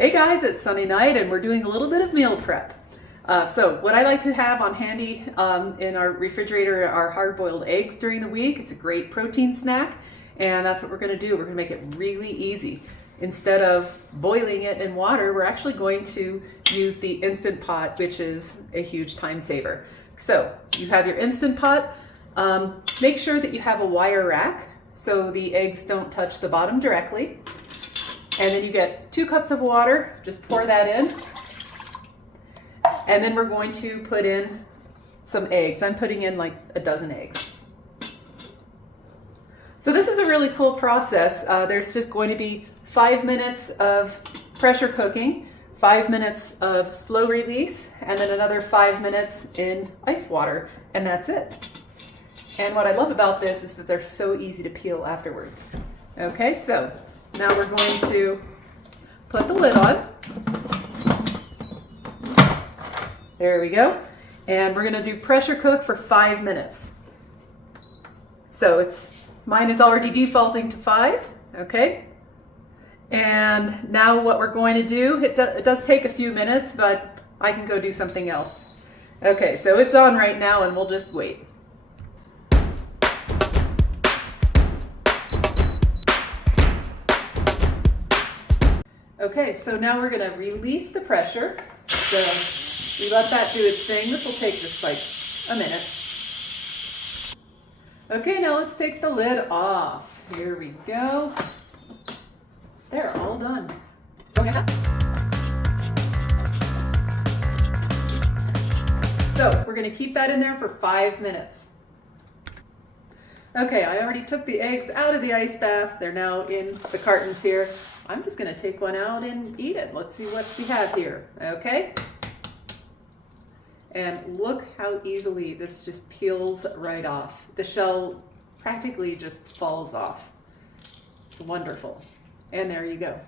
Hey guys, it's Sunday night and we're doing a little bit of meal prep. So what I like to have on handy in our refrigerator are hard-boiled eggs during the week. It's a great protein snack, and that's what we're going to do. We're going to make it really easy. Instead of boiling it in water, we're actually going to use the Instant Pot, which is a huge time saver. So you have your Instant Pot. Make sure that you have a wire rack so the eggs don't touch the bottom directly. And then you get 2 cups of water, just pour that in. And then we're going to put in some eggs. I'm putting in like a dozen eggs. So this is a really cool process. There's just going to be 5 minutes of pressure cooking, 5 minutes of slow release, and then another 5 minutes in ice water, and that's it. And what I love about this is that they're so easy to peel afterwards. Okay, so now we're going to put the lid on. There we go. And we're going to do pressure cook for 5 minutes. So mine is already defaulting to 5, okay? And now what we're going to do, it does take a few minutes, but I can go do something else. Okay, so it's on right now and we'll just wait. Okay, so now we're going to release the pressure. So we let that do its thing. This will take just like a minute. Okay, now let's take the lid off. Here we go. They're all done. So we're going to keep that in there for 5 minutes. Okay, I already took the eggs out of the ice bath. They're now in the cartons here. I'm just going to take one out and eat it. Let's see what we have here. Okay. And look how easily this just peels right off. The shell practically just falls off. It's wonderful. And there you go.